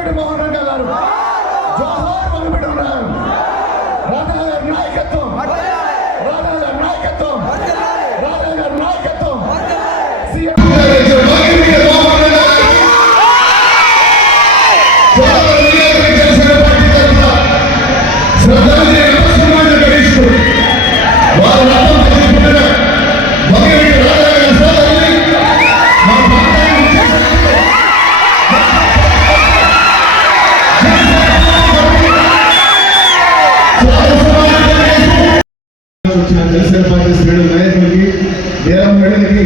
వంగవీటి మోహన్ రెడ్డి గారు, జోహార్ వంగవీటి రాధా గారి నాయకత్వం, రాధా గారి నాయకత్వం, రాధా గారి నాయకత్వం. జనసేన పార్టీ శ్రేణుల నాయకులకి, వీరం రెడ్డికి